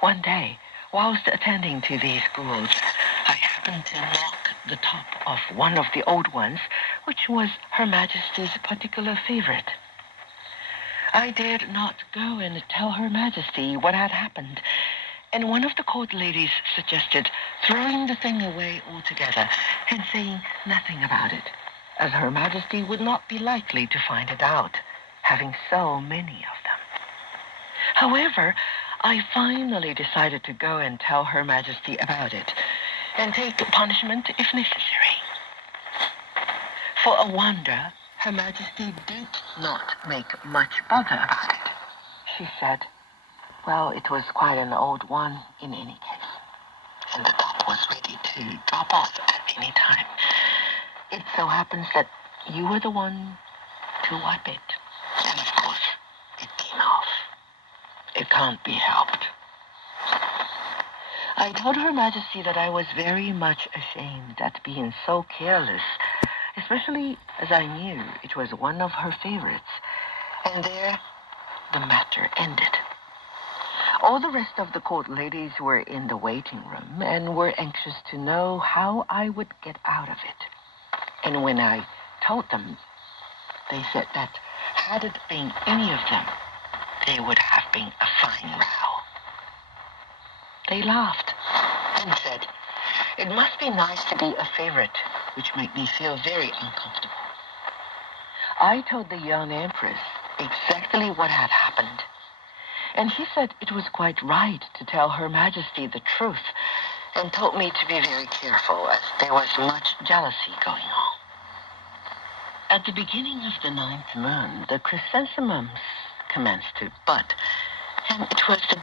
One day, whilst attending to these schools, I happened to knock the top of one of the old ones, which was Her Majesty's particular favorite. I dared not go and tell Her Majesty what had happened, and one of the court ladies suggested throwing the thing away altogether and saying nothing about it, as Her Majesty would not be likely to find it out, having so many of them. However, I finally decided to go and tell Her Majesty about it, and take punishment if necessary. For a wonder, Her Majesty did not make much bother about it. She said, well, it was quite an old one in any case, and the top was ready to drop off at any time. It so happens that you were the one to wipe it, and of course, it came off. It can't be helped. I told Her Majesty that I was very much ashamed at being so careless, especially as I knew it was one of her favorites, and there the matter ended. All the rest of the court ladies were in the waiting room and were anxious to know how I would get out of it. And when I told them, they said that had it been any of them, there would have been a fine row. They laughed and said, it must be nice to be a favorite, which made me feel very uncomfortable. I told the young empress exactly what had happened, and she said it was quite right to tell Her Majesty the truth, and told me to be very careful, as there was much jealousy going on. At the beginning of the 9th moon, the chrysanthemums commenced to bud, and it was the